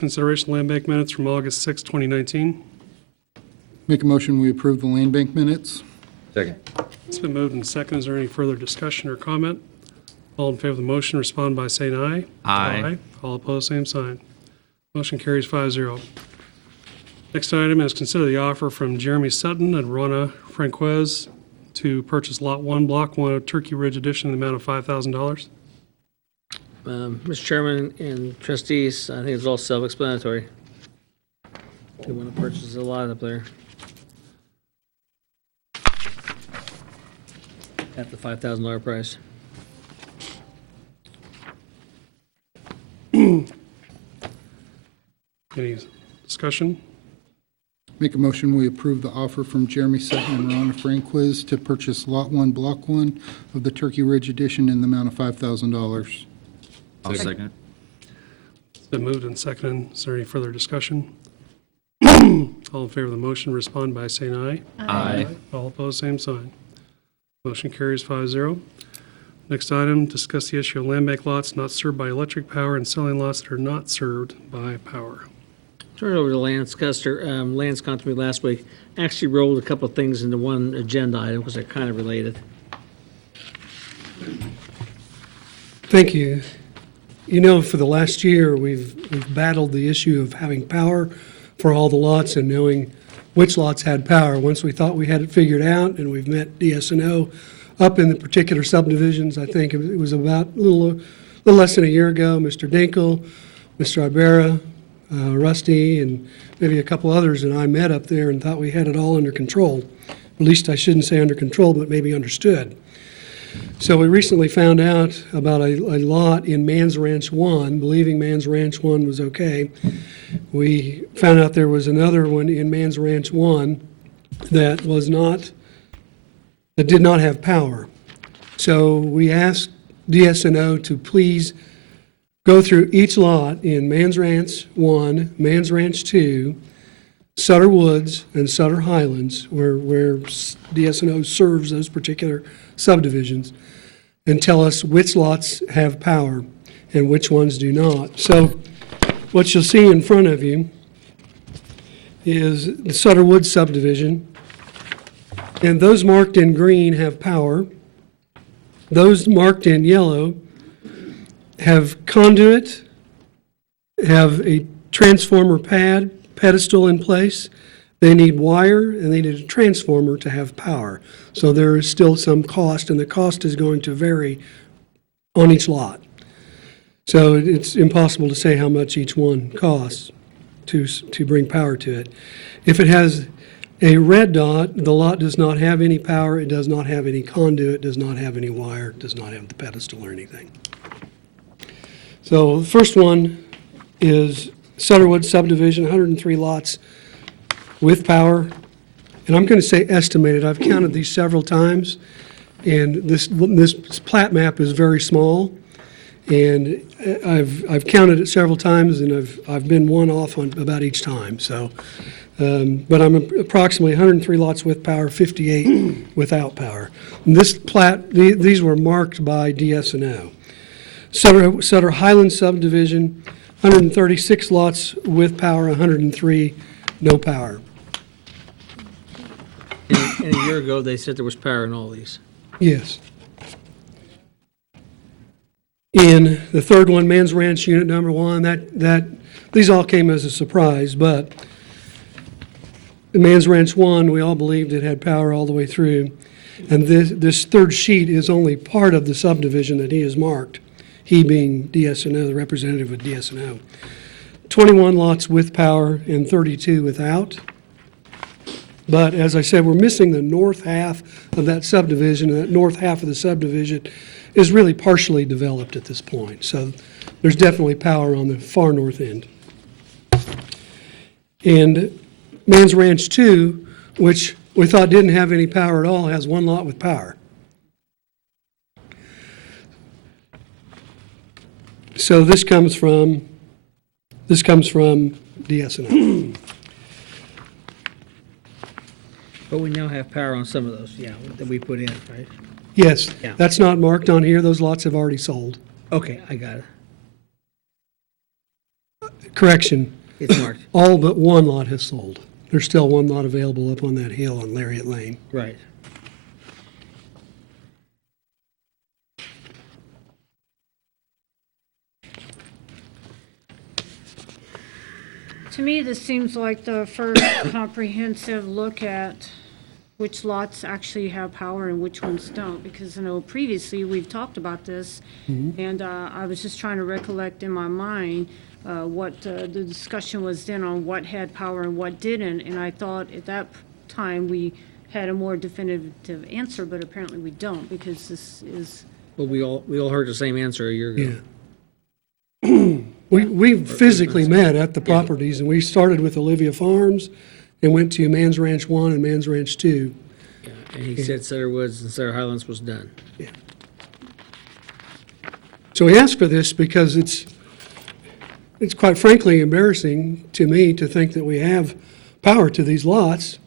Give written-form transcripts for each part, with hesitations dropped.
Consideration land bank minutes from August 6, 2019. Make a motion, we approve the land bank minutes. Second. It's been moved and seconded. Is there any further discussion or comment? All in favor of the motion respond by saying aye. Aye. All opposed, same sign. Motion carries 5-0. Next item is consider the offer from Jeremy Sutton and Rona Franquez to purchase Lot 1, Block 1 of Turkey Ridge Edition in the amount of $5,000. Mr. Chairman and trustees, I think it's all self-explanatory. They want to purchase a lot up there at the $5,000 price. Any discussion? Make a motion, we approve the offer from Jeremy Sutton and Rhonda Franquiz to purchase Lot 1, Block 1 of the Turkey Ridge Edition in the amount of $5,000. I'll second. It's been moved and seconded. Is there any further discussion? All in favor of the motion respond by saying aye. Aye. All opposed, same sign. Motion carries 5-0. Next item, discuss the issue of land bank lots not served by electric power and selling lots that are not served by power. Turn it over to Lance Custer. Lance got to me last week. Actually rolled a couple of things into one agenda item because they're kind of related. Thank you. You know, for the last year, we've battled the issue of having power for all the lots and knowing which lots had power. Once we thought we had it figured out, and we've met DS&O up in the particular subdivisions, I think it was about a little less than a year ago, Mr. Dinkle, Mr. Ibarra, Rusty, and maybe a couple others and I met up there and thought we had it all under control. At least I shouldn't say under control, but maybe understood. So we recently found out about a lot in Mans Ranch 1, believing Mans Ranch 1 was okay. We found out there was another one in Mans Ranch 1 that did not have power. So we asked DS&O to please go through each lot in Mans Ranch 1, Mans Ranch 2, Sutter Woods, and Sutter Highlands, where DS&O serves those particular subdivisions, and tell us which lots have power and which ones do not. So what you'll see in front of you is the Sutter Woods subdivision, and those marked in green have power. Those marked in yellow have conduit, have a transformer pedestal in place. They need wire, and they need a transformer to have power. So there is still some cost, and the cost is going to vary on each lot. So it's impossible to say how much each one costs to bring power to it. If it has a red dot, the lot does not have any power, it does not have any conduit, does not have any wire, does not have the pedestal or anything. So the first one is Sutterwood subdivision, 103 lots with power. And I'm going to say estimated. I've counted these several times, and this plat map is very small. And I've counted it several times, and I've been one off on about each time. So, but I'm approximately 103 lots with power, 58 without power. And this plat, these were marked by DS&O. Sutter Highlands subdivision, 136 lots with power, 103 no power. And a year ago, they said there was power in all these. Yes. In the third one, Mans Ranch Unit Number 1, these all came as a surprise, but the Mans Ranch 1, we all believed it had power all the way through. And this third sheet is only part of the subdivision that he has marked, he being DS&O, the representative with DS&O. 21 lots with power and 32 without. But as I said, we're missing the north half of that subdivision, and that north half of the subdivision is really partially developed at this point. So there's definitely power on the far north end. And Mans Ranch 2, which we thought didn't have any power at all, has one lot with power. So this comes from DS&O. But we now have power on some of those, yeah, that we put in, right? Yes, Yeah. that's not marked on here. Those lots have already sold. Okay, I got it. correction, It's marked. all but one lot has sold. There's still one lot available up on that hill on Lariat Lane. Right. To me, this seems like the first comprehensive look at which lots actually have power and which ones don't, because I know previously we've talked about this, and I was just trying to recollect in my mind what the discussion was then on what had power and what didn't, and I thought at that time we had a more definitive answer, but apparently we don't, because this is, Well, we all heard the same answer a year ago. Yeah. We physically met at the properties, and we started with Olivia Farms and went to Man's Ranch 1 and Man's Ranch 2. Yeah, and he said Cedar Woods and Cedar Highlands was done. So we asked for this because it's quite frankly embarrassing to me to think that we have power to these lots,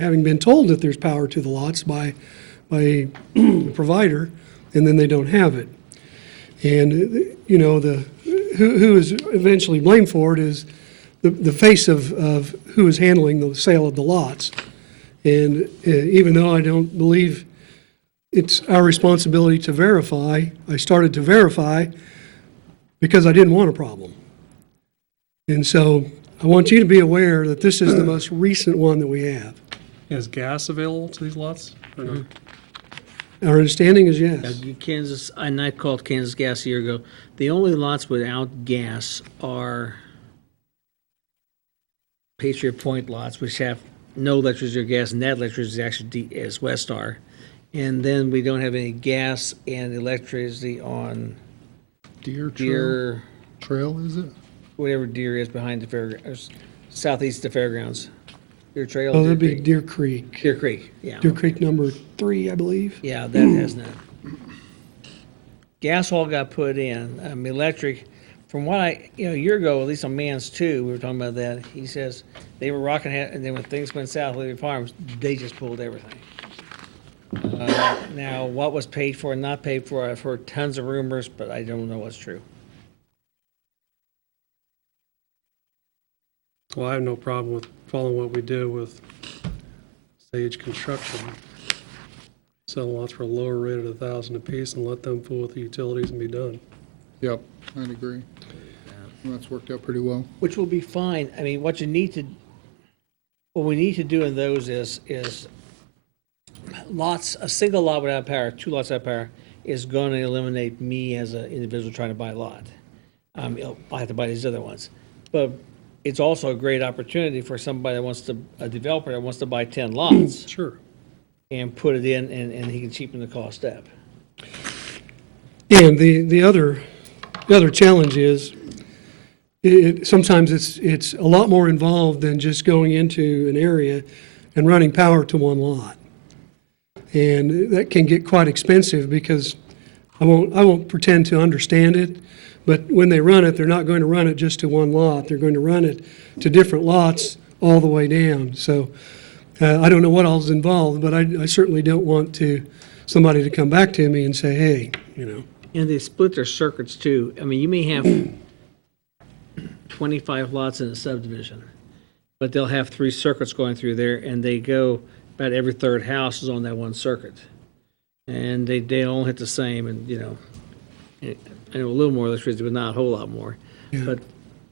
having been told that there's power to the lots by a provider, and then they don't have it. And, you know, who is eventually blamed for it is the face of who is handling the sale of the lots. And even though I don't believe it's our responsibility to verify, I started to verify because I didn't want a problem. And so I want you to be aware that this is the most recent one that we have. Is gas available to these lots? Or no? Our understanding is yes. Kansas, and I called Kansas Gas a year ago. The only lots without gas are Patriot Point lots, which have no electricity or gas, and that electricity actually is Westar. And then we don't have any gas and electricity on Deer, Trail, is it? whatever Deer is behind the fair, or southeast of the fairgrounds. Deer Trail. Oh, Deer that'd be Creek. Deer Creek. Deer Creek, yeah. Deer Creek number 3, I believe. Yeah, that has none. Gas all got put in. Electric, from what a year ago, at least on Mans 2, we were talking about that. He says they were rocking it, and then when things went south, Liberty Farms, they just pulled everything. Now, what was paid for and not paid for, I've heard tons of rumors, but I don't know what's true. Well, I have no problem with following what we did with Sage Construction. Sell lots for a lower rate at $1,000 apiece and let them fool with the utilities and be done. Yep, I'd agree. Well, that's worked out pretty well. Which will be fine. I mean, what we need to do in those is lots, a single lot without power, 2 lots without power, is going to eliminate me as an individual trying to buy a lot. I have to buy these other ones. But it's also a great opportunity for somebody that wants to, a developer that wants to buy 10 lots Sure. and put it in, and he can cheapen the cost up. And the other challenge is, sometimes it's a lot more involved than just going into an area and running power to one lot. And that can get quite expensive because I won't pretend to understand it, but when they run it, they're not going to run it just to one lot. They're going to run it to different lots all the way down. So I don't know what all's involved, but I certainly don't want somebody to come back to me and say, hey, And they split their circuits too. I mean, you may have 25 lots in a subdivision, but they'll have 3 circuits going through there, and they go, about every third house is on that one circuit. And they all hit the same, and, I know a little more electricity, but not a whole lot more. Yeah. But,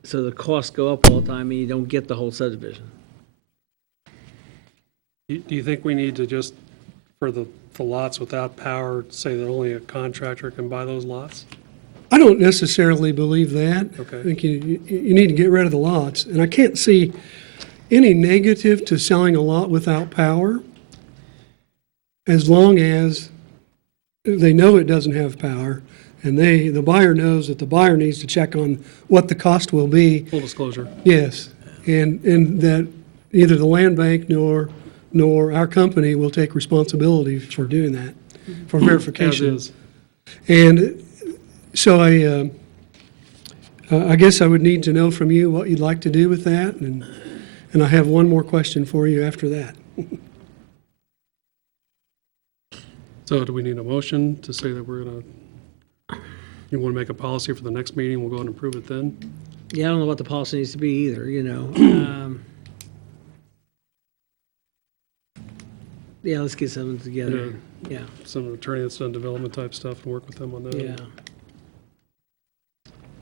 so the costs go up all the time, and you don't get the whole subdivision. Do you think we need to just, for the lots without power, say that only a contractor can buy those lots? I don't necessarily believe that. Okay. I think you need to get rid of the lots. And I can't see any negative to selling a lot without power as long as they know it doesn't have power and the buyer knows that the buyer needs to check on what the cost will be. Full disclosure. Yes. And that neither the land bank nor our company will take responsibility for doing that, for verification. As is. And so I guess I would need to know from you what you'd like to do with that, and I have one more question for you after that. So do we need a motion to say that we're going to, you want to make a policy for the next meeting, we'll go ahead and approve it then? Yeah, I don't know what the policy needs to be either, you know. Yeah, let's get something together. Yeah, Some attorney that's done development type stuff and work with them on that. yeah.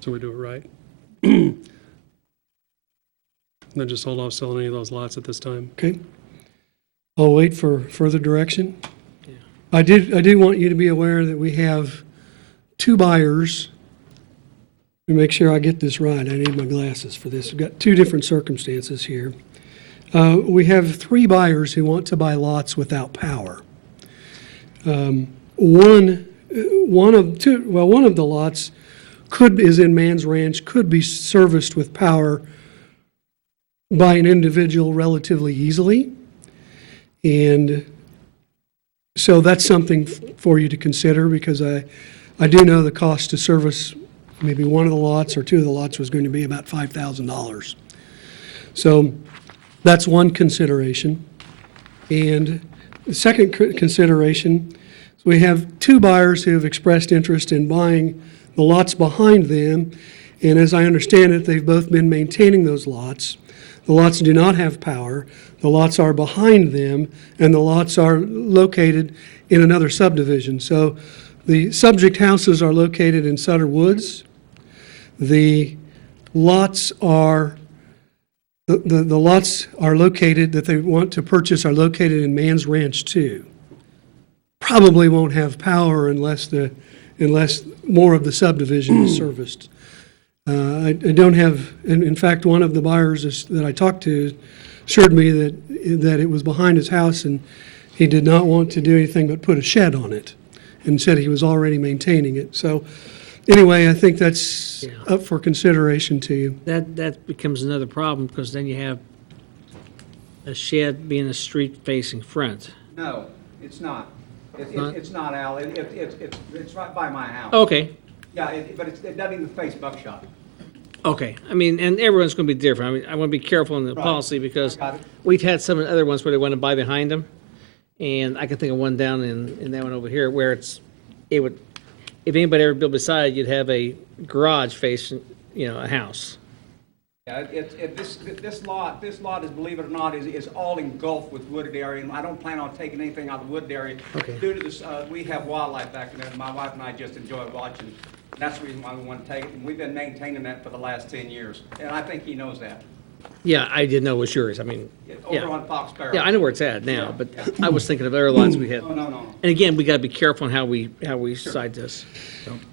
So we do it right. And then just hold off selling any of those lots at this time. Okay? I'll wait for further direction. Yeah. I do want you to be aware that we have 2 buyers. Let me make sure I get this right. I need my glasses for this. We've got 2 different circumstances here. We have 3 buyers who want to buy lots without power. One of the lots is in Man's Ranch, could be serviced with power by an individual relatively easily. And so that's something for you to consider, because I do know the cost to service maybe one of the lots or 2 of the lots was going to be about $5,000. So that's one consideration. And the second consideration is we have 2 buyers who have expressed interest in buying the lots behind them. And as I understand it, they've both been maintaining those lots. The lots do not have power. The lots are behind them, and the lots are located in another subdivision. So the subject houses are located in Sutter Woods. The lots are the lots are located that they want to purchase are located in Man's Ranch 2. Probably won't have power unless more of the subdivision is serviced. I don't have, in fact, one of the buyers that I talked to assured me that it was behind his house and he did not want to do anything but put a shed on it, and said he was already maintaining it. So anyway, I think that's up for consideration to you. That becomes another problem, because then you have a shed being a street facing front. No, it's not. Not? It's not, Al. It's right by my house. Okay, Yeah, but it doesn't even face Buckshot. okay. I mean, and everyone's going to be different. I mean, I want to be careful in the Right. policy, because I got it. we've had some of the other ones where they want to buy behind them. And I can think of one down in that one over here where it would, if anybody ever built beside, you'd have a garage facing, a house. Yeah, this lot is, believe it or not, is all engulfed with wooded area, and I don't plan on taking anything out of the wooded area. Okay. Due to this, we have wildlife back in there, and my wife and I just enjoy watching. That's the reason why we want to take it, and we've been maintaining that for the last 10 years, and I think he knows that. Yeah, I didn't know it was yours. I mean, Over yeah. on Fox Barrel. Yeah, I know where it's at now, but I was thinking of other lots we had. No. And again, we got to be careful on how we decide this.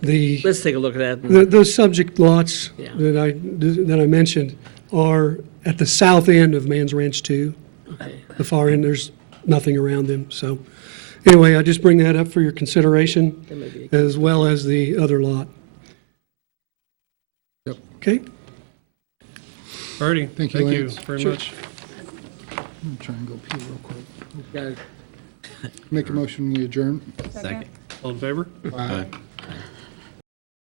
The Let's take a look at that. Those subject lots Yeah. that I mentioned are at the south end of Man's Ranch 2. Okay. The far end, there's nothing around them. So anyway, I just bring that up for your consideration, That may be as well as the other lot. Yep. Okay? Alrighty, Thank you, thank you Lance. very Sure. much. I'm trying to go pee real quick. Got it. Make a motion, we adjourn. Second. All in favor? Aye.